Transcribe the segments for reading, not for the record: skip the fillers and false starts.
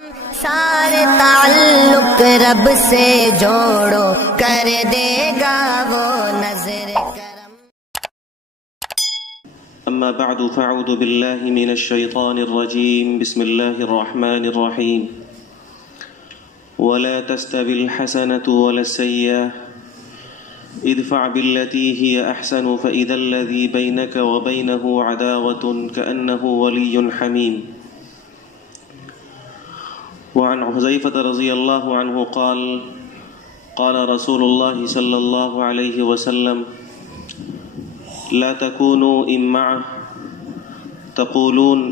سارے تعلق رب سے جوڑو، کر دے گا وہ نظر کرم۔ اما بعد فاعوذ باللہ من الشیطان الرجیم، بسم اللہ الرحمن الرحیم۔ ولا تستوی الحسنة ولا السیئة ادفع بالتي هي احسن فاذا الذي بينك وبينه عداوة كأنه ولي حميم۔ وعن حذیفة رضی اللہ عنہ قال قال رسول اللہ صلی اللہ علیہ وسلم لا تكونوا إمعة تقولون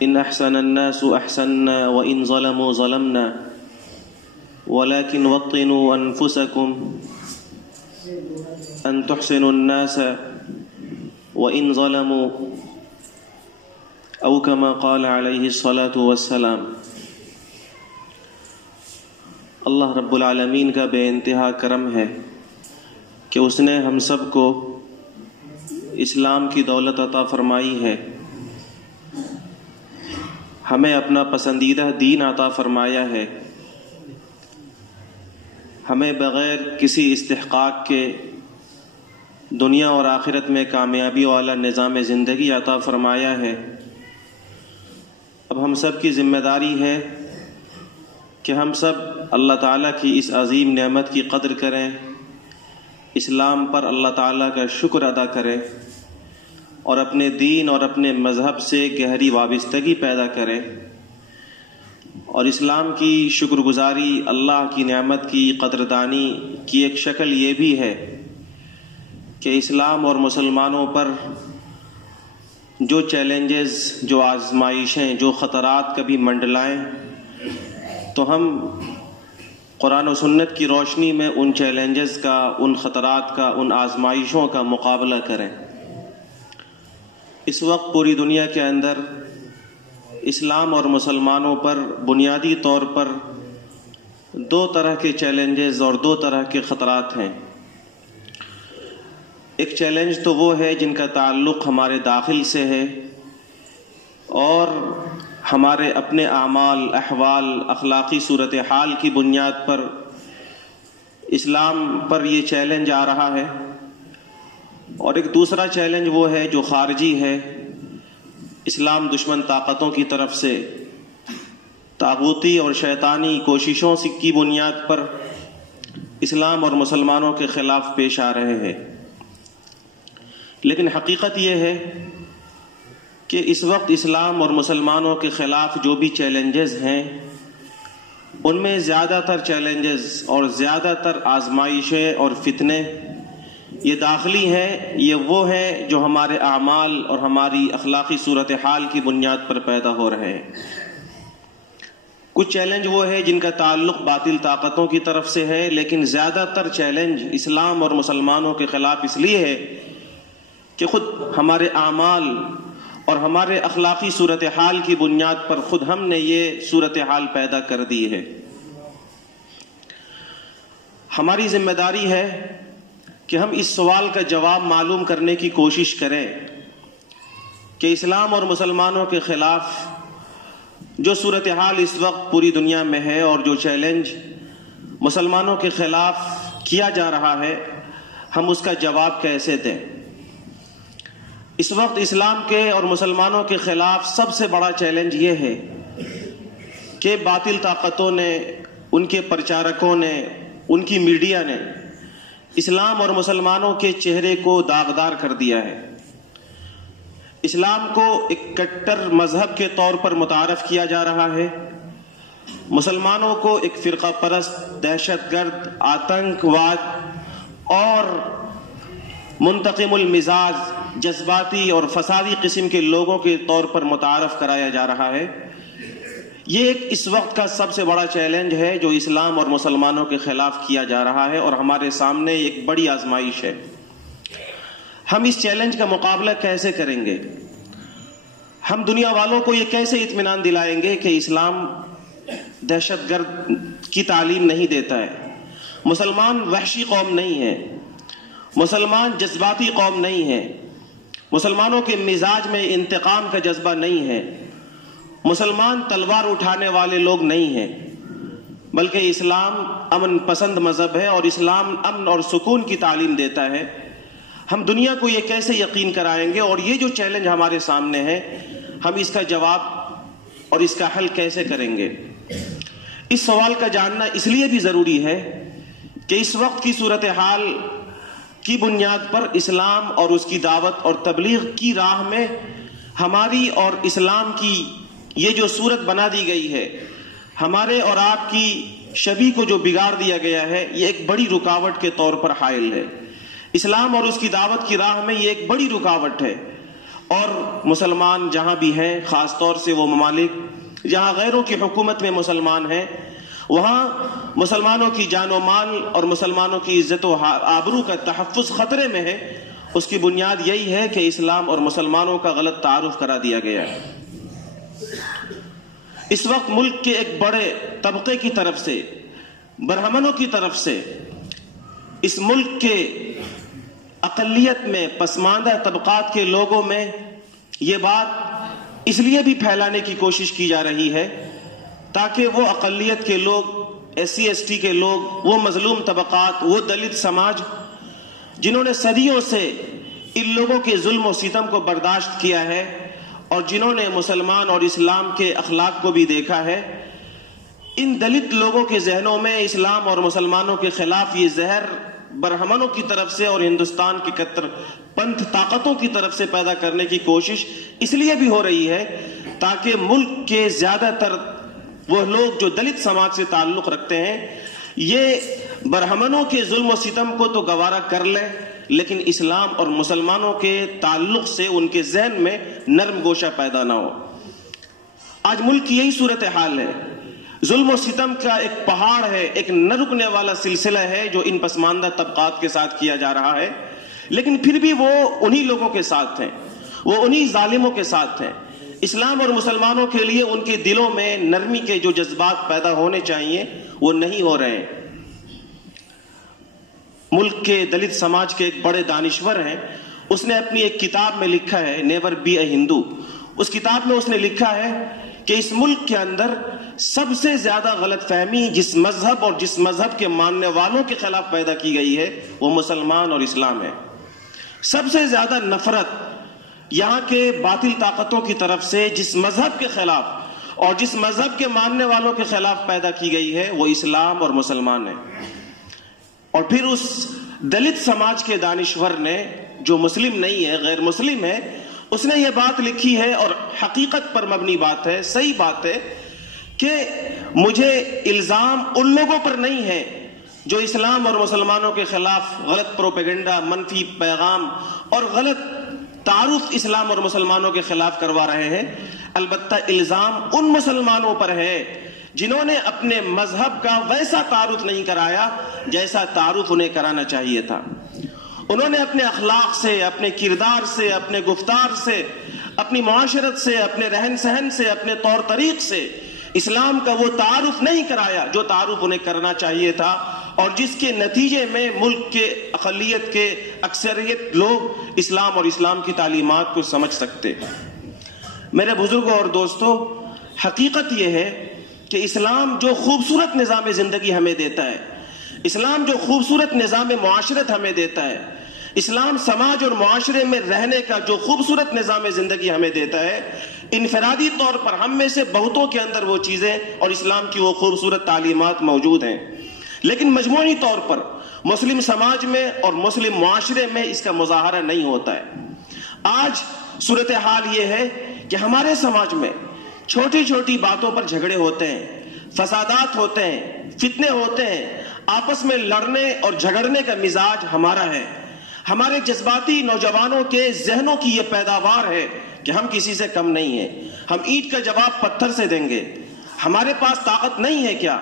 إن أحسن الناس أحسننا وإن ظلموا ظلمنا ولكن وطنوا أنفسكم أن تحسنوا الناس وإن ظلموا أو كما قال عليه الصلاة والسلام۔ اللہ رب العالمین کا بے انتہا کرم ہے کہ اس نے ہم سب کو اسلام کی دولت عطا فرمائی ہے، ہمیں اپنا پسندیدہ دین عطا فرمایا ہے، ہمیں بغیر کسی استحقاق کے دنیا اور آخرت میں کامیابی والا نظام زندگی عطا فرمایا ہے۔ اب ہم سب کی ذمہ داری ہے کہ ہم سب اللہ تعالیٰ کی اس عظیم نعمت کی قدر کریں، اسلام پر اللہ تعالیٰ کا شکر ادا کریں اور اپنے دین اور اپنے مذہب سے گہری وابستگی پیدا کریں۔ اور اسلام کی شکر گزاری، اللہ کی نعمت کی قدردانی کی ایک شکل یہ بھی ہے کہ اسلام اور مسلمانوں پر جو چیلنجز، جو آزمائشیں، جو خطرات کبھی منڈلائیں تو ہم قرآن و سنت کی روشنی میں ان چیلنجز کا، ان خطرات کا، ان آزمائشوں کا مقابلہ کریں۔ اس وقت پوری دنیا کے اندر اسلام اور مسلمانوں پر بنیادی طور پر دو طرح کے چیلنجز اور دو طرح کے خطرات ہیں۔ ایک چیلنج تو وہ ہے جن کا تعلق ہمارے داخل سے ہے اور ہمارے اپنے اعمال، احوال، اخلاقی صورتحال کی بنیاد پر اسلام پر یہ چیلنج آ رہا ہے، اور ایک دوسرا چیلنج وہ ہے جو خارجی ہے، اسلام دشمن طاقتوں کی طرف سے طاغوتی اور شیطانی کوششوں کی بنیاد پر اسلام اور مسلمانوں کے خلاف پیش آ رہے ہیں۔ لیکن حقیقت یہ ہے کہ اس وقت اسلام اور مسلمانوں کے خلاف جو بھی چیلنجز ہیں ان میں زیادہ تر چیلنجز اور زیادہ تر آزمائشیں اور فتنے یہ داخلی ہیں، یہ وہ ہیں جو ہمارے اعمال اور ہماری اخلاقی صورتحال کی بنیاد پر پیدا ہو رہے ہیں۔ کچھ چیلنج وہ ہے جن کا تعلق باطل طاقتوں کی طرف سے ہے، لیکن زیادہ تر چیلنج اسلام اور مسلمانوں کے خلاف اس لیے ہے کہ خود ہمارے اعمال اور ہمارے اخلاقی صورتحال کی بنیاد پر خود ہم نے یہ صورتحال پیدا کر دی ہے۔ ہماری ذمہ داری ہے کہ ہم اس سوال کا جواب معلوم کرنے کی کوشش کریں کہ اسلام اور مسلمانوں کے خلاف جو صورتحال اس وقت پوری دنیا میں ہے اور جو چیلنج مسلمانوں کے خلاف کیا جا رہا ہے، ہم اس کا جواب کیسے دیں۔ اس وقت اسلام کے اور مسلمانوں کے خلاف سب سے بڑا چیلنج یہ ہے کہ باطل طاقتوں نے، ان کے پرچارکوں نے، ان کی میڈیا نے اسلام اور مسلمانوں کے چہرے کو داغدار کر دیا ہے۔ اسلام کو ایک کٹر مذہب کے طور پر متعارف کیا جا رہا ہے، مسلمانوں کو ایک فرقہ پرست، دہشت گرد، آتنکواد اور منتقم المزاج، جذباتی اور فسادی قسم کے لوگوں کے طور پر متعارف کرایا جا رہا ہے۔ یہ ایک اس وقت کا سب سے بڑا چیلنج ہے جو اسلام اور مسلمانوں کے خلاف کیا جا رہا ہے، اور ہمارے سامنے ایک بڑی آزمائش ہے۔ ہم اس چیلنج کا مقابلہ کیسے کریں گے؟ ہم دنیا والوں کو یہ کیسے اطمینان دلائیں گے کہ اسلام دہشت گرد کی تعلیم نہیں دیتا ہے، مسلمان وحشی قوم نہیں ہے، مسلمان جذباتی قوم نہیں ہے، مسلمانوں کے مزاج میں انتقام کا جذبہ نہیں ہے، مسلمان تلوار اٹھانے والے لوگ نہیں ہیں، بلکہ اسلام امن پسند مذہب ہے اور اسلام امن اور سکون کی تعلیم دیتا ہے۔ ہم دنیا کو یہ کیسے یقین کرائیں گے، اور یہ جو چیلنج ہمارے سامنے ہے، ہم اس کا جواب اور اس کا حل کیسے کریں گے؟ اس سوال کا جاننا اس لیے بھی ضروری ہے کہ اس وقت کی صورتحال کی بنیاد پر اسلام اور اس کی دعوت اور تبلیغ کی راہ میں ہماری اور اسلام کی یہ جو صورت بنا دی گئی ہے، ہمارے اور آپ کی شبیہ کو جو بگاڑ دیا گیا ہے، یہ ایک بڑی رکاوٹ کے طور پر حائل ہے۔ اسلام اور اس کی دعوت کی راہ میں یہ ایک بڑی رکاوٹ ہے، اور مسلمان جہاں بھی ہیں، خاص طور سے وہ ممالک جہاں غیروں کی حکومت میں مسلمان ہیں، وہاں مسلمانوں کی جان و مال اور مسلمانوں کی عزت و آبرو کا تحفظ خطرے میں ہے۔ اس کی بنیاد یہی ہے کہ اسلام اور مسلمانوں کا غلط تعارف کرا دیا گیا ہے۔ اس وقت ملک کے ایک بڑے طبقے کی طرف سے، برہمنوں کی طرف سے، اس ملک کے اقلیت میں، پسماندہ طبقات کے لوگوں میں یہ بات اس لیے بھی پھیلانے کی کوشش کی جا رہی ہے تاکہ وہ اقلیت کے لوگ، SC/ST کے لوگ، وہ مظلوم طبقات، وہ دلت سماج جنہوں نے صدیوں سے ان لوگوں کے ظلم و ستم کو برداشت کیا ہے اور جنہوں نے مسلمان اور اسلام کے اخلاق کو بھی دیکھا ہے، ان دلت لوگوں کے ذہنوں میں اسلام اور مسلمانوں کے خلاف یہ زہر برہمنوں کی طرف سے اور ہندوستان کی کتر پنتھ طاقتوں کی طرف سے پیدا کرنے کی کوشش اس لیے بھی ہو رہی ہے تاکہ ملک کے زیادہ تر وہ لوگ جو دلت سماج سے تعلق رکھتے ہیں، یہ برہمنوں کے ظلم و ستم کو تو گوارا کر لیں، لیکن اسلام اور مسلمانوں کے تعلق سے ان کے ذہن میں نرم گوشہ پیدا نہ ہو۔ آج ملک کی یہی صورتحال ہے، ظلم و ستم کا ایک پہاڑ ہے، ایک نہ رکنے والا سلسلہ ہے جو ان پسماندہ طبقات کے ساتھ کیا جا رہا ہے، لیکن پھر بھی وہ انہی لوگوں کے ساتھ ہیں، وہ انہی ظالموں کے ساتھ ہیں۔ اسلام اور مسلمانوں کے لیے ان کے دلوں میں نرمی کے جو جذبات پیدا ہونے چاہیے وہ نہیں ہو رہے ہیں۔ ملک کے دلت سماج کے ایک بڑے دانشور ہیں، اس نے اپنی ایک کتاب میں لکھا ہے، نیور بی اے ہندو۔ اس کتاب میں اس نے لکھا ہے کہ اس ملک کے اندر سب سے زیادہ غلط فہمی جس مذہب اور جس مذہب کے ماننے والوں کے خلاف پیدا کی گئی ہے وہ مسلمان اور اسلام ہے۔ سب سے زیادہ نفرت یہاں کے باطل طاقتوں کی طرف سے جس مذہب کے خلاف اور جس مذہب کے ماننے والوں کے خلاف پیدا کی گئی ہے وہ اسلام اور مسلمان ہے۔ اور پھر اس دلت سماج کے دانشور نے، جو مسلم نہیں ہے، غیر مسلم ہے، اس نے یہ بات لکھی ہے اور حقیقت پر مبنی بات ہے، صحیح بات ہے، کہ مجھے الزام ان لوگوں پر نہیں ہے جو اسلام اور مسلمانوں کے خلاف غلط پروپیگنڈا، منفی پیغام اور غلط تعارف اسلام اور مسلمانوں کے خلاف کروا رہے ہیں، البتہ الزام ان مسلمانوں پر ہے جنہوں نے اپنے مذہب کا ویسا تعارف نہیں کرایا جیسا تعارف انہیں کرانا چاہیے تھا۔ انہوں نے اپنے اخلاق سے، اپنے کردار سے، اپنے گفتار سے، اپنی معاشرت سے، اپنے رہن سہن سے، اپنے طور طریق سے اسلام کا وہ تعارف نہیں کرایا جو تعارف انہیں کرنا چاہیے تھا، اور جس کے نتیجے میں ملک کے اقلیت کے اکثریت لوگ اسلام اور اسلام کی تعلیمات کو سمجھ سکتے۔ میرے بزرگوں اور دوستوں، حقیقت یہ ہے کہ اسلام جو خوبصورت نظام زندگی ہمیں دیتا ہے، اسلام جو خوبصورت نظام معاشرت ہمیں دیتا ہے، اسلام سماج اور معاشرے میں رہنے کا جو خوبصورت نظام زندگی ہمیں دیتا ہے، انفرادی طور پر ہم میں سے بہتوں کے اندر وہ چیزیں اور اسلام کی وہ خوبصورت تعلیمات موجود ہیں، لیکن مجموعی طور پر مسلم سماج میں اور مسلم معاشرے میں اس کا مظاہرہ نہیں ہوتا ہے۔ آج صورتحال یہ ہے کہ ہمارے سماج میں چھوٹی چھوٹی باتوں پر جھگڑے ہوتے ہیں، فسادات ہوتے ہیں، فتنے ہوتے ہیں، آپس میں لڑنے اور جھگڑنے کا مزاج ہمارا ہے۔ ہمارے جذباتی نوجوانوں کے ذہنوں کی یہ پیداوار ہے کہ ہم کسی سے کم نہیں ہیں، ہم اینٹ کا جواب پتھر سے دیں گے، ہمارے پاس طاقت نہیں ہے کیا؟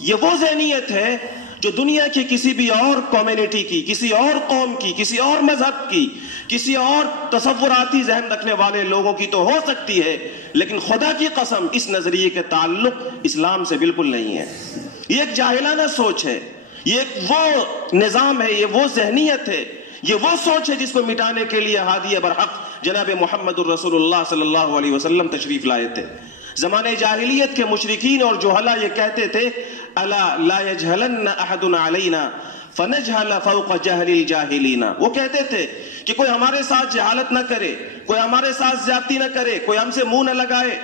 یہ وہ ذہنیت ہے جو دنیا کی کسی بھی اور کمیونٹی کی، کسی اور قوم کی، کسی اور مذہب کی، کسی اور تصوراتی ذہن رکھنے والے لوگوں کی تو ہو سکتی ہے، لیکن خدا کی قسم اس نظریے کے تعلق اسلام سے بالکل نہیں ہے۔ یہ ایک جاہلانہ سوچ ہے، یہ ایک وہ نظام ہے، یہ وہ ذہنیت ہے، یہ وہ سوچ ہے جس کو مٹانے کے لیے ہادی برحق جناب محمد الرسول اللہ صلی اللہ علیہ وسلم تشریف لائے تھے۔ زمانے جاہلیت کے مشرکین اور جہلا یہ کہتے تھے الا لا یجہلن احد علینا فنجہل فوق جہل الجاہلین. وہ کہتے تھے کہ کوئی ہمارے ساتھ جہالت نہ کرے, کوئی ہمارے ساتھ زیادتی نہ کرے, کوئی ہم سے منہ نہ لگائے,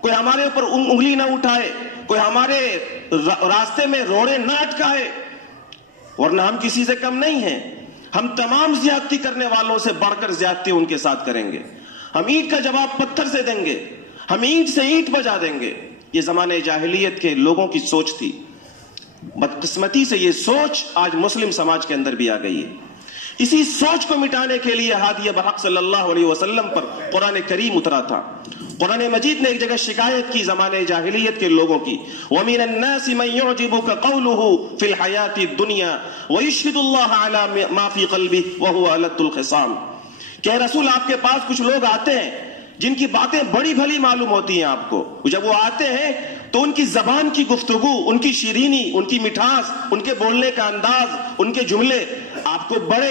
کوئی ہمارے اوپر انگلی نہ اٹھائے, کوئی ہمارے راستے میں روڑے نہ اٹکائے, ورنہ ہم کسی سے کم نہیں ہیں. ہم تمام زیادتی کرنے والوں سے بڑھ کر زیادتی ان کے ساتھ کریں گے. ہم اینٹ کا جواب پتھر سے دیں گے, ہم اینٹ سے اینٹ بجا دیں گے. یہ زمانے جاہلیت کے لوگوں کی سوچ تھی. بدقسمتی سے یہ سوچ آج مسلم سماج کے اندر بھی آ گئی ہے. اسی سوچ کو مٹانے کے لیے ہادی برحق صلی اللہ علیہ وسلم پر قرآن کریم اترا تھا. قرآن مجید نے ایک جگہ شکایت کی زمانے جاہلیت کے لوگوں کی. وَمِنَ النَّاسِ مَن يُعْجِبُكَ قَوْلُهُ فِي الْحَيَاةِ الدُّنْيَا وَيُشْهِدُ اللَّهَ عَلَى مَا فِي قَلْبِهِ وَهُوَ أَلَدُّ الْخِصَامِ. کہ رسول آپ کے پاس کچھ لوگ آتے ہیں جن کی باتیں بڑی بھلی معلوم ہوتی ہیں آپ کو. جب وہ آتے ہیں تو ان کی زبان کی گفتگو, ان کی شیرینی, ان کی مٹھاس, ان کے بولنے کا انداز, ان کے جملے آپ کو بڑے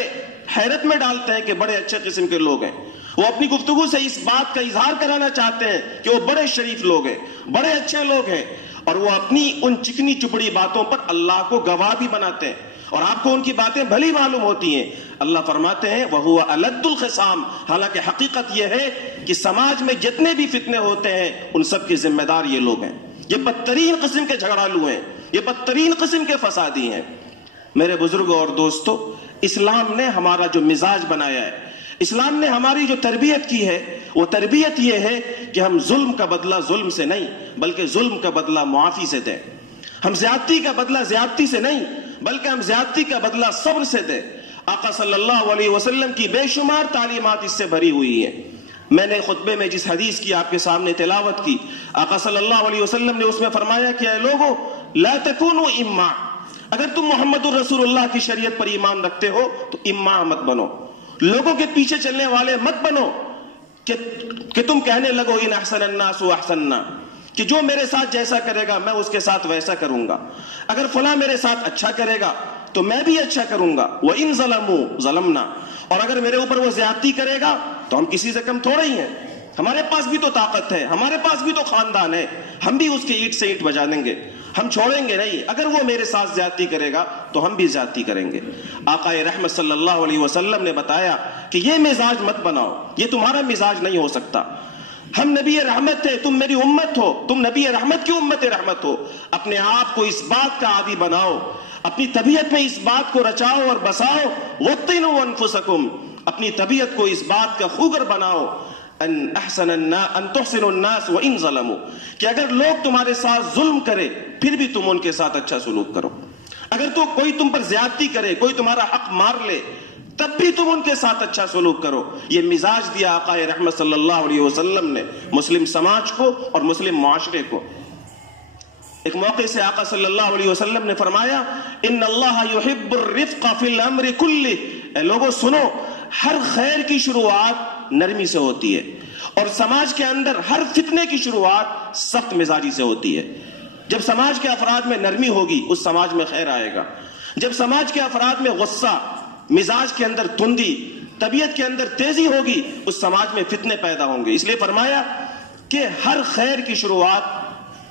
حیرت میں ڈالتے ہیں کہ بڑے اچھے قسم کے لوگ ہیں. وہ اپنی گفتگو سے اس بات کا اظہار کرانا چاہتے ہیں کہ وہ بڑے شریف لوگ ہیں, بڑے اچھے لوگ ہیں, اور وہ اپنی ان چکنی چپڑی باتوں پر اللہ کو گواہ بھی بناتے ہیں, اور آپ کو ان کی باتیں بھلی معلوم ہوتی ہیں. اللہ فرماتے ہیں وَهُوَ أَلَدُّ الْخِصَامِ. حالانکہ حقیقت یہ ہے کہ سماج میں جتنے بھی فتنے ہوتے ہیں ان سب کے ذمہ دار یہ لوگ ہیں. یہ بدترین قسم کے جھگڑالو ہیں, یہ بدترین قسم کے فسادی ہیں. میرے بزرگوں اور دوستو, اسلام نے ہمارا جو مزاج بنایا ہے, اسلام نے ہماری جو تربیت کی ہے, وہ تربیت یہ ہے کہ ہم ظلم کا بدلہ ظلم سے نہیں بلکہ ظلم کا بدلہ معافی سے دیں. ہم زیادتی کا بدلہ زیادتی سے نہیں بلکہ ہم زیادتی کا بدلہ صبر سے دیں. آقا صلی اللہ علیہ وسلم کی بے شمار تعلیمات اس سے بھری ہوئی ہیں. میں نے خطبے میں جس حدیث کی آپ کے سامنے تلاوت کی, آقا صلی اللہ علیہ وسلم نے اس میں فرمایا کہ اے لوگو لا تکونوا امّا, اگر تم محمد الرسول اللہ کی شریعت پر ایمان رکھتے ہو تو امّا مت بنو, لوگوں کے پیچھے چلنے والے مت بنو کہ تم کہنے لگو ان احسن الناس احسننا, کہ جو میرے ساتھ جیسا کرے گا میں اس کے ساتھ ویسا کروں گا, اگر فلاں میرے ساتھ اچھا کرے گا تو میں بھی اچھا کروں گا. وَإِن ظَلَمُوا ظَلَمْنَا, اور اگر میرے اوپر وہ زیادتی کرے گا تو ہم کسی سے کم تھوڑے ہی ہیں, ہمارے پاس بھی تو طاقت ہے, ہمارے پاس بھی تو خاندان ہے, ہم بھی اس کے اینٹ سے اینٹ بجا دیں گے, ہم چھوڑیں گے نہیں. اگر وہ میرے ساتھ زیادتی کرے گا تو ہم بھی زیادتی کریں گے. آقا رحمت صلی اللہ علیہ وسلم نے بتایا کہ یہ مزاج مت بناؤ, یہ تمہارا مزاج نہیں ہو سکتا. ہم نبی رحمت تھے, تم میری امت ہو, تم نبی رحمت کی امت رحمت ہو. اپنے آپ کو اس بات کا عادی بناؤ, اپنی طبیعت میں اس بات کو رچاؤ اور بساؤ. وَطِّنُوا أَنفُسَكُمْ, اپنی طبیعت کو اس بات کا خوگر بناؤ ان تحسنوا الناس وَإِن ظَلَمُوا, کہ اگر لوگ تمہارے ساتھ ظلم کرے پھر بھی تم ان کے ساتھ اچھا سلوک کرو. اگر تو کوئی تم پر زیادتی کرے, کوئی تمہارا حق مار لے, تب بھی تم ان کے ساتھ اچھا سلوک کرو. یہ مزاج دیا آقا رحمت صلی اللہ علیہ وسلم نے مسلم سماج کو اور مسلم معاشرے کو. ایک موقع سے آقا صلی اللہ علیہ وسلم نے فرمایا ان اللہ یحب الرفق فی الامر کلہ, اے لوگوں سنو, ہر خیر کی شروعات نرمی سے ہوتی ہے, اور سماج کے اندر ہر فتنے کی شروعات سخت مزاجی سے ہوتی ہے. جب سماج کے افراد میں نرمی ہوگی اس سماج میں خیر آئے گا. جب سماج کے افراد میں غصہ, مزاج کے اندر تندی, طبیعت کے اندر تیزی ہوگی اس سماج میں فتنے پیدا ہوں گے. اس لیے فرمایا کہ ہر خیر کی شروعات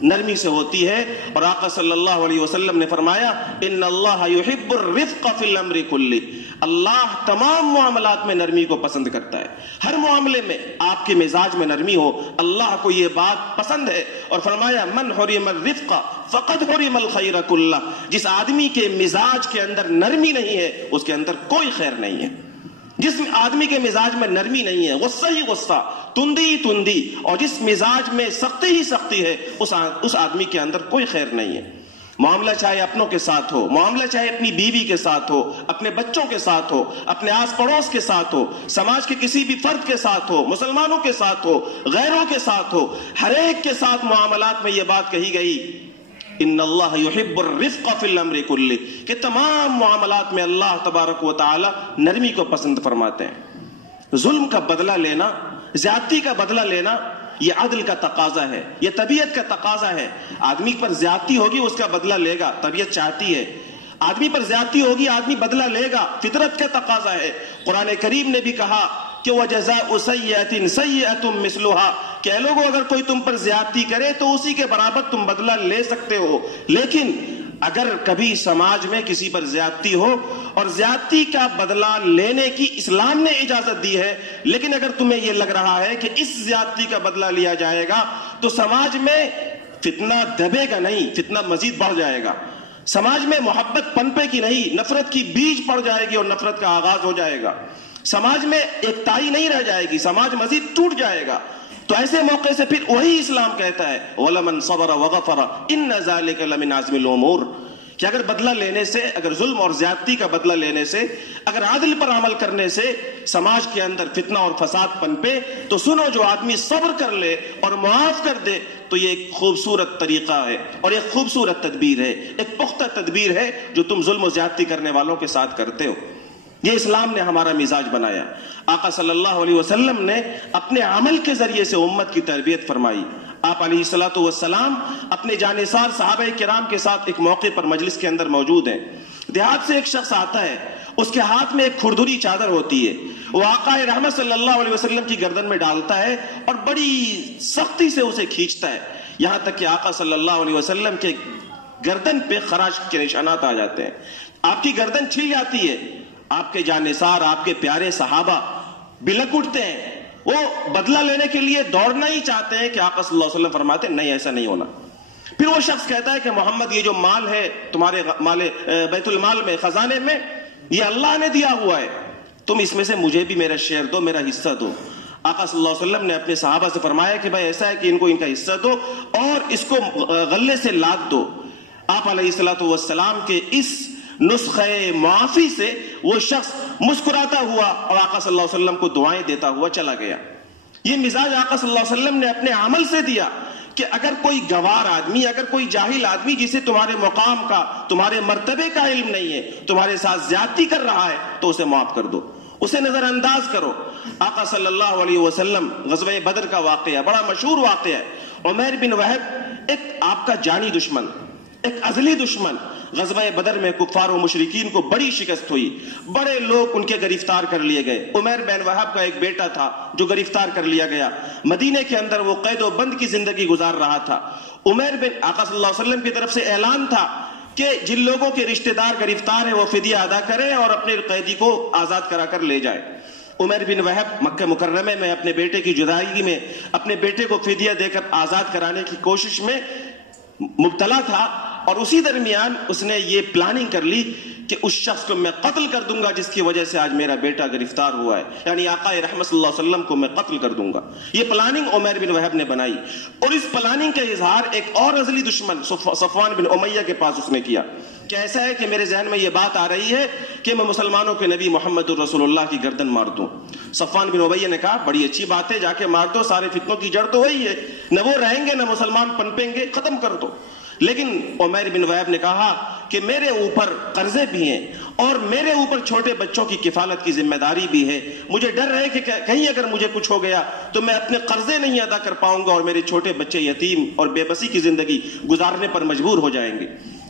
نرمی سے ہوتی ہے. اور آقا صلی اللہ علیہ وسلم نے فرمایا ان اللہ یحب الرفق فی الامر کلہ, اللہ تمام معاملات میں نرمی کو پسند کرتا ہے. ہر معاملے میں آپ کے مزاج میں نرمی ہو, اللہ کو یہ بات پسند ہے. اور فرمایا من حرم الرفق فقد حرم الخیر کلہ, جس آدمی کے مزاج کے اندر نرمی نہیں ہے اس کے اندر کوئی خیر نہیں ہے. جس آدمی کے مزاج میں نرمی نہیں ہے, غصہ ہی غصہ, تندی ہی تندی, اور جس مزاج میں سختی ہی سختی ہے اس آدمی کے اندر کوئی خیر نہیں ہے. معاملہ چاہے اپنوں کے ساتھ ہو, معاملہ چاہے اپنی بیوی کے ساتھ ہو, اپنے بچوں کے ساتھ ہو, اپنے آس پڑوس کے ساتھ ہو, سماج کے کسی بھی فرد کے ساتھ ہو, مسلمانوں کے ساتھ ہو, غیروں کے ساتھ ہو, ہر ایک کے ساتھ معاملات میں یہ بات کہی گئی ان اللہ یحب الرفق فی الامر کلہ, کہ تمام معاملات میں اللہ تبارک و تعالی نرمی کو پسند فرماتے ہیں. ظلم کا بدلہ لینا, زیادتی کا بدلہ لینا, یہ عدل کا تقاضا ہے, یہ طبیعت کا تقاضا ہے. آدمی پر زیادتی ہوگی اس کا بدلہ لے گا, طبیعت چاہتی ہے. آدمی پر زیادتی ہوگی آدمی بدلہ لے گا, فطرت کا تقاضا ہے. قرآن کریم نے بھی کہا کہ وَجَزَاءُ سَيِّئَةٍ سَيِّئَةٌ مِثْلُهَا, کہ اے لوگوں اگر کوئی تم پر زیادتی کرے تو اسی کے برابر تم بدلہ لے سکتے ہو، لیکن اگر کبھی سماج میں کسی پر زیادتی ہو اور زیادتی کا بدلہ لینے کی اسلام نے اجازت دی ہے، لیکن اگر تمہیں یہ لگ رہا ہے کہ اس زیادتی کا بدلہ لیا جائے گا تو سماج میں فتنہ دبے گا نہیں، فتنہ مزید بڑھ جائے گا، سماج میں محبت پنپے کی نہیں، نفرت کی بیج پڑ جائے گی اور نفرت کا آغاز ہو جائے گا، سماج میں ایکتائی نہیں رہ جائے گی، سماج مزید ٹوٹ جائے گا، تو ایسے موقع سے پھر وہی اسلام کہتا ہے وَلَمَنْ صَبَرَ وَغَفَرَ إِنَّ ذَلِكَ لَمِنْ عَزْمِ الْأُمُورِ، کہ اگر بدلہ لینے سے، اگر ظلم اور زیادتی کا بدلہ لینے سے، اگر عدل پر عمل کرنے سے سماج کے اندر فتنہ اور فساد پنپے تو سنو، جو آدمی صبر کر لے اور معاف کر دے تو یہ ایک خوبصورت طریقہ ہے اور ایک خوبصورت تدبیر ہے، ایک پختہ تدبیر ہے جو تم ظلم و زیادتی کرنے والوں کے ساتھ کرتے ہو۔ یہ اسلام نے ہمارا مزاج بنایا۔ آقا صلی اللہ علیہ وسلم نے اپنے عمل کے ذریعے سے امت کی تربیت فرمائی۔ آپ علیہ الصلوۃ والسلام اپنے جانثار صحابہ کرام کے ساتھ ایک موقع پر مجلس کے اندر موجود ہیں۔ دیہات سے ایک شخص آتا ہے، اس کے ہاتھ میں ایک کھردری چادر ہوتی ہے، وہ آقا رحمت صلی اللہ علیہ وسلم کی گردن میں ڈالتا ہے اور بڑی سختی سے اسے کھینچتا ہے، یہاں تک کہ آقا صلی اللہ علیہ وسلم کے گردن پہ خراش کے نشانات آ جاتے ہیں، آپ کی گردن چھل جاتی ہے۔ آپ کے جانثار، آپ کے پیارے صحابہ بلک اٹھتے ہیں، وہ بدلہ لینے کے لیے دوڑنا ہی چاہتے ہیں کہ آقا صلی اللہ علیہ وسلم فرماتے ہیں نہیں، ایسا نہیں ہونا۔ پھر وہ شخص کہتا ہے کہ محمد، یہ جو مال ہے تمہارے مال بیت المال میں، خزانے میں، یہ اللہ نے دیا ہوا ہے، تم اس میں سے مجھے بھی میرا شیئر دو، میرا حصہ دو۔ آقا صلی اللہ علیہ وسلم نے اپنے صحابہ سے فرمایا کہ بھائی ایسا ہے کہ ان کا حصہ دو اور اس کو غلے سے لاد دو۔ آپ علیہ الصلوۃ والسلام کے اس نسخے معافی سے وہ شخص مسکراتا ہوا اور آقا صلی اللہ علیہ وسلم کو دعائیں دیتا ہوا چلا گیا۔ یہ مزاج آقا صلی اللہ علیہ وسلم نے اپنے عمل سے دیا کہ اگر کوئی گوار آدمی، اگر کوئی جاہل آدمی جسے تمہارے مقام کا، تمہارے مرتبے کا علم نہیں ہے، تمہارے ساتھ زیادتی کر رہا ہے تو اسے معاف کر دو، اسے نظر انداز کرو۔ آقا صلی اللہ علیہ وسلم، غزوہ بدر کا واقعہ بڑا مشہور واقعہ ہے۔ عمیر بن وہب ایک آپ کا جانی دشمن، ایک ازلی دشمن، غزوہ بدر میں کفار و مشرکین کو بڑی شکست ہوئی، بڑے لوگ ان کے گرفتار کر لیے گئے۔ عمیر بن وہب کا ایک بیٹا تھا جو گرفتار کر لیا گیا، مدینے کے اندر وہ قید و بند کی زندگی گزار رہا تھا۔ عمیر بن آقا صلی اللہ علیہ وسلم کی طرف سے اعلان تھا کہ جن لوگوں کے رشتہ دار گرفتار ہیں وہ فدیہ ادا کریں اور اپنے قیدی کو آزاد کرا کر لے جائے۔ عمیر بن وہب مکہ مکرمہ میں اپنے بیٹے کی جدائی میں اپنے بیٹے کو فدیہ دے کر آزاد کرانے کی کوشش میں مبتلا تھا، اور اسی درمیان اس نے یہ پلاننگ کر لی کہ اس شخص کو میں قتل کر دوں گا جس کی وجہ سے آج میرا بیٹا گرفتار ہوا ہے، یعنی آقا رحمت صلی اللہ علیہ وسلم کو میں قتل کر دوں گا۔ یہ پلاننگ عمیر بن وہب نے بنائی، اور اس پلاننگ کا اظہار ایک اور ازلی دشمن صفوان بن امیہ کے پاس اس نے کیا کہ ایسا ہے کہ میرے ذہن میں یہ بات آ رہی ہے کہ میں مسلمانوں کے نبی محمد الرسول اللہ کی گردن مار دوں۔ صفوان بن امیہ نے کہا بڑی اچھی بات ہے، جا کے مار دو، سارے فتنوں کی جڑ تو وہی ہے، نہ وہ رہیں گے نہ مسلمان پنپیں گے، ختم کر دو۔ لیکن عمیر بن وہب نے کہا کہ میرے اوپر قرضے بھی ہیں اور میرے اوپر چھوٹے بچوں کی کفالت کی ذمہ داری بھی ہے، مجھے ڈر ہے کہ کہیں اگر مجھے کچھ ہو گیا تو میں اپنے قرضے نہیں ادا کر پاؤں گا اور میرے چھوٹے بچے یتیم اور بے بسی کی زندگی گزارنے پر مجبور ہو جائیں گے۔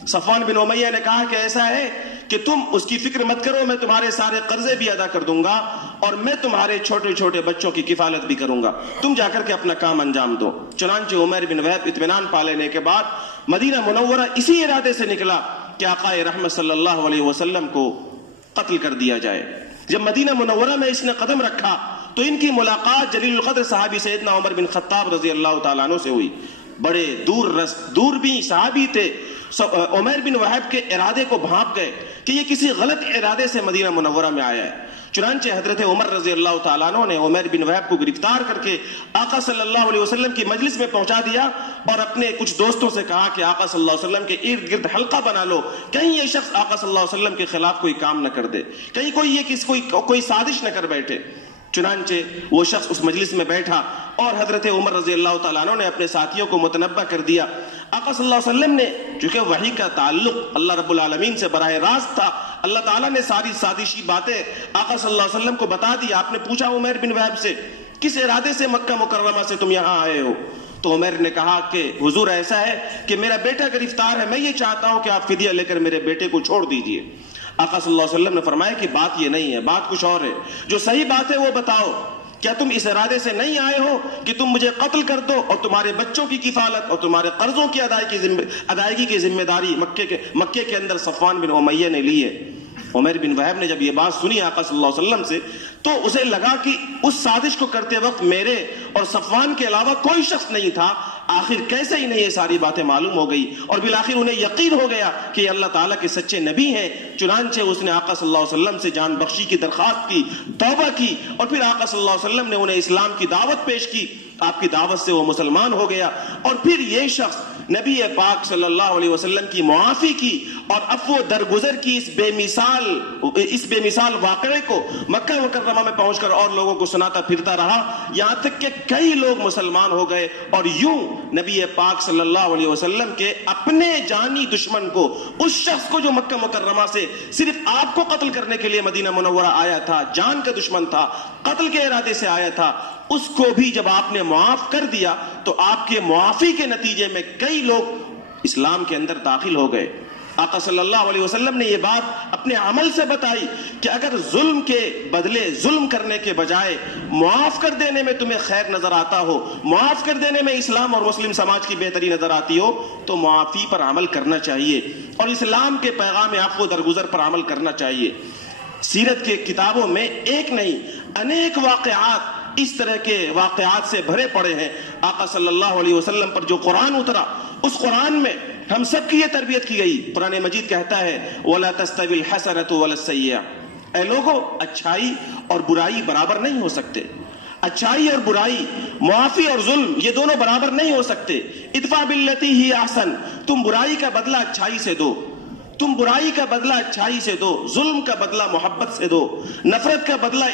صفوان بن امیہ نے کہا کہ ایسا ہے کہ تم اس کی فکر مت کرو، میں تمہارے سارے قرضے بھی ادا کر دوں گا اور میں تمہارے چھوٹے چھوٹے بچوں کی کفالت بھی کروں گا، تم جا کر کے اپنا کام انجام دو۔ چنانچہ عمیر بن وہب اطمینان پا لینے کے بعد مدینہ منورہ اسی ارادے سے نکلا کہ آقا رحمت صلی اللہ علیہ وسلم کو قتل کر دیا جائے۔ جب مدینہ منورہ میں اس نے قدم رکھا تو ان کی ملاقات جلیل القدر صحابی سیدنا عمر بن خطاب رضی اللہ تعالیٰ عنہ سے ہوئی۔ بڑے دور بھی صحابی تھے، عمیر بن وہب کے ارادے کو بھانپ گئے کہ یہ کسی غلط ارادے سے مدینہ منورہ میں آیا ہے۔ چنانچہ حضرت عمر رضی اللہ تعالیٰ عنہ نے عمیر بن وہب کو گرفتار کر کے آقا صلی اللہ علیہ وسلم کی مجلس میں پہنچا دیا اور اپنے کچھ دوستوں سے کہا کہ آقا صلی اللہ علیہ وسلم کے ارد گرد حلقہ بنا لو، کہیں یہ شخص آقا صلی اللہ علیہ وسلم کے خلاف کوئی کام نہ کر دے، کہیں کوئی سازش نہ کر بیٹھے۔ چنانچہ وہ شخص اس مجلس میں بیٹھا اور حضرت عمر رضی اللہ تعالیٰ عنہ نے اپنے ساتھیوں کو متنبہ کر دیا۔ آقا صلی اللہ علیہ وسلم نے، چونکہ وحی کا تعلق اللہ رب العالمین سے براہ راست تھا، اللہ تعالیٰ نے ساری سازشی باتیں آقا صلی اللہ علیہ وسلم کو بتا دی۔ آپ نے پوچھا عمیر بن وہب سے کس ارادے سے مکہ مکرمہ سے تم یہاں آئے ہو؟ تو عمیر نے کہا کہ حضور ایسا ہے کہ میرا بیٹا گرفتار ہے، میں یہ چاہتا ہوں کہ آپ فدیہ لے کر میرے بیٹے کو چھوڑ دیجئے۔ آقا صلی اللہ علیہ وسلم نے فرمایا کہ بات یہ نہیں ہے، بات کچھ اور ہے، جو صحیح بات ہے وہ بتاؤ۔ کیا تم اس ارادے سے نہیں آئے ہو کہ تم مجھے قتل کر دو اور تمہارے بچوں کی کفالت اور تمہارے قرضوں کی ادائیگی کی ذمہ داری مکے کے اندر صفوان بن امیہ نے لی ہے؟ عمیر بن وہب نے جب یہ بات سنی آقا صلی اللہ علیہ وسلم سے تو اسے لگا کہ اس سازش کو کرتے وقت میرے اور صفوان کے علاوہ کوئی شخص نہیں تھا، آخر کیسے انہیں یہ ساری باتیں معلوم ہو گئی، اور بالآخر انہیں یقین ہو گیا کہ یہ اللہ تعالیٰ کے سچے نبی ہیں۔ چنانچہ اس نے آقا صلی اللہ علیہ وسلم سے جان بخشی کی درخواست کی، توبہ کی، اور پھر آقا صلی اللہ علیہ وسلم نے انہیں اسلام کی دعوت پیش کی۔ آپ کی دعوت سے وہ مسلمان ہو گیا، اور پھر یہ شخص نبی پاک صلی اللہ علیہ وسلم کی معافی کی اور عفو درگزر کی اس بے مثال واقعے کو مکہ مکرمہ میں پہنچ کر اور لوگوں کو سناتا پھرتا رہا، یہاں تک کہ کئی لوگ مسلمان ہو گئے، اور یوں نبی پاک صلی اللہ علیہ وسلم کے اپنے جانی دشمن کو، اس شخص کو جو مکہ مکرمہ سے صرف آپ کو قتل کرنے کے لیے مدینہ منورہ آیا تھا، جان کا دشمن تھا، قتل کے ارادے سے آیا تھا، اس کو بھی جب آپ نے معاف کر دیا تو آپ کے معافی کے نتیجے میں کئی لوگ اسلام کے اندر داخل ہو گئے۔ آقا صلی اللہ علیہ وسلم نے یہ بات اپنے عمل سے بتائی کہ اگر ظلم کے بدلے ظلم کرنے کے بجائے معاف کر دینے میں تمہیں خیر نظر آتا ہو، معاف کر دینے میں اسلام اور مسلم سماج کی بہتری نظر آتی ہو، تو معافی پر عمل کرنا چاہیے اور اسلام کے پیغام عفو درگزر پر عمل کرنا چاہیے۔ سیرت کے کتابوں میں ایک نہیں انیک واقعات اس طرح کے واقعات سے بھرے پڑے ہیں۔ آقا صلی اللہ علیہ وسلم پر جو قرآن اترا، اس قرآن میں ہم سب کی یہ تربیت کی گئی۔ قرآن مجید کہتا ہے وَلَا تَسْتَوِي الْحَسَنَةُ وَلَا السَّيِّئَةُ، اے لوگو اچھائی اور برائی برابر نہیں ہو سکتے، اچھائی اور برائی، معافی اور ظلم، یہ دونوں برابر نہیں ہو سکتے۔ ادفع باللتی ہی احسن، تم برائی کا بدلہ اچھائی سے دو، تم برائی کا بدلہ اچھائی سے دو، ظلم کا بدلہ محبت سے دو، نفرت کا بدلہ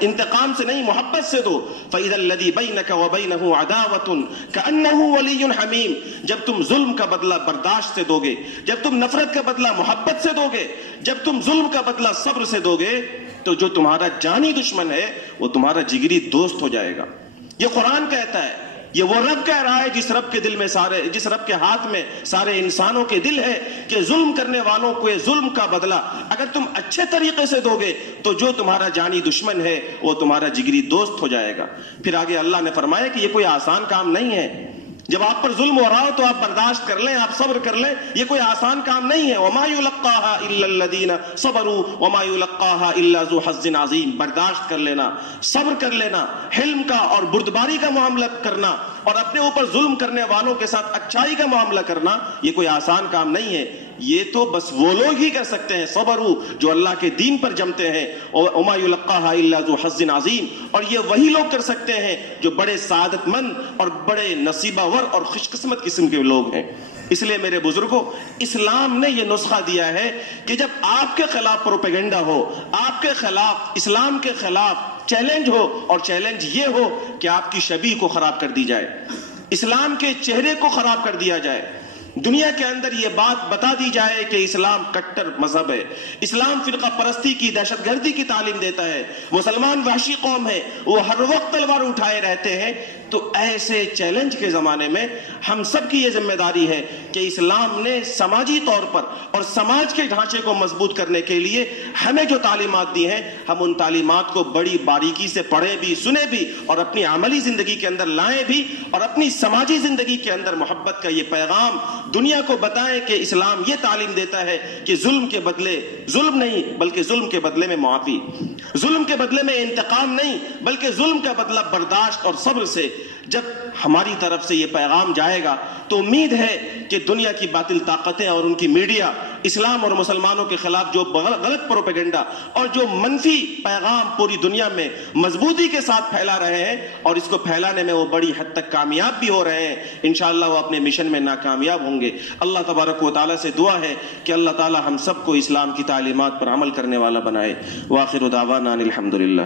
انتقام سے نہیں محبت سے دو۔ فَإِذَا الَّذِي بَيْنَكَ وَبَيْنَهُ عَدَاوَةٌ كَأَنَّهُ وَلِيٌّ حَمِيمٌ، جب تم ظلم کا بدلہ برداشت سے دو گے، جب تم نفرت کا بدلہ محبت سے دو گے، جب تم ظلم کا بدلہ صبر سے دو گے، تو جو تمہارا جانی دشمن ہے وہ تمہارا جگری دوست ہو جائے گا۔ یہ قرآن کہتا ہے، یہ وہ رب کہہ رہا ہے جس رب کے دل میں جس رب کے ہاتھ میں سارے انسانوں کے دل ہے، کہ ظلم کرنے والوں کو یہ ظلم کا بدلہ اگر تم اچھے طریقے سے دو گے تو جو تمہارا جانی دشمن ہے وہ تمہارا جگری دوست ہو جائے گا۔ پھر آگے اللہ نے فرمایا کہ یہ کوئی آسان کام نہیں ہے، جب آپ پر ظلم ہو رہا ہو تو آپ برداشت کر لیں، آپ صبر کر لیں، یہ کوئی آسان کام نہیں ہے۔ وَمَا يُلَقَّاهَا إِلَّا الَّذِينَ صَبَرُوا وَمَا يُلَقَّاهَا إِلَّا ذُو حَظٍّ عَظِيمٍ، برداشت کر لینا، صبر کر لینا، حلم کا اور بردباری کا معاملہ کرنا اور اپنے اوپر ظلم کرنے والوں کے ساتھ اچھائی کا معاملہ کرنا، یہ کوئی آسان کام نہیں ہے۔ یہ تو بس وہ لوگ ہی کر سکتے ہیں صبروا، جو اللہ کے دین پر جمتے ہیں، وَمَا يُلَقَّاهَا إِلَّا ذُو حَظٍّ عَظِيمٍ، اور یہ وہی لوگ کر سکتے ہیں جو بڑے سعادت مند اور بڑے نصیبہ ور اور خوش قسمت قسم کے لوگ ہیں۔ اس لیے میرے بزرگوں، اسلام نے یہ نسخہ دیا ہے کہ جب آپ کے خلاف پروپیگنڈا ہو، آپ کے خلاف، اسلام کے خلاف چیلنج ہو، اور چیلنج یہ ہو کہ آپ کی شبیہ کو خراب کر دی جائے، اسلام کے چہرے کو خراب کر دیا جائے، دنیا کے اندر یہ بات بتا دی جائے کہ اسلام کٹر مذہب ہے، اسلام فرقہ پرستی کی، دہشت گردی کی تعلیم دیتا ہے، مسلمان وحشی قوم ہے، وہ ہر وقت تلوار اٹھائے رہتے ہیں، تو ایسے چیلنج کے زمانے میں ہم سب کی یہ ذمہ داری ہے کہ اسلام نے سماجی طور پر اور سماج کے ڈھانچے کو مضبوط کرنے کے لیے ہمیں جو تعلیمات دی ہیں، ہم ان تعلیمات کو بڑی باریکی سے پڑھیں بھی، سنیں بھی، اور اپنی عملی زندگی کے اندر لائیں بھی، اور اپنی سماجی زندگی کے اندر محبت کا یہ پیغام دنیا کو بتائیں کہ اسلام یہ تعلیم دیتا ہے کہ ظلم کے بدلے ظلم نہیں، بلکہ ظلم کے بدلے میں معافی، ظلم کے بدلے میں انتقام نہیں، بلکہ ظلم کا بدلہ برداشت اور صبر سے۔ جب ہماری طرف سے یہ پیغام جائے گا تو امید ہے کہ دنیا کی باطل طاقتیں اور ان کی میڈیا اسلام اور مسلمانوں کے خلاف جو غلط پروپیگنڈا اور جو منفی پیغام پوری دنیا میں مضبوطی کے ساتھ پھیلا رہے ہیں، اور اس کو پھیلانے میں وہ بڑی حد تک کامیاب بھی ہو رہے ہیں، انشاءاللہ وہ اپنے مشن میں ناکامیاب ہوں گے۔ اللہ تبارک و تعالیٰ سے دعا ہے کہ اللہ تعالیٰ ہم سب کو اسلام کی تعلیمات پر عمل کرنے والا بنائے۔ وآخر دعوانا الحمدللہ۔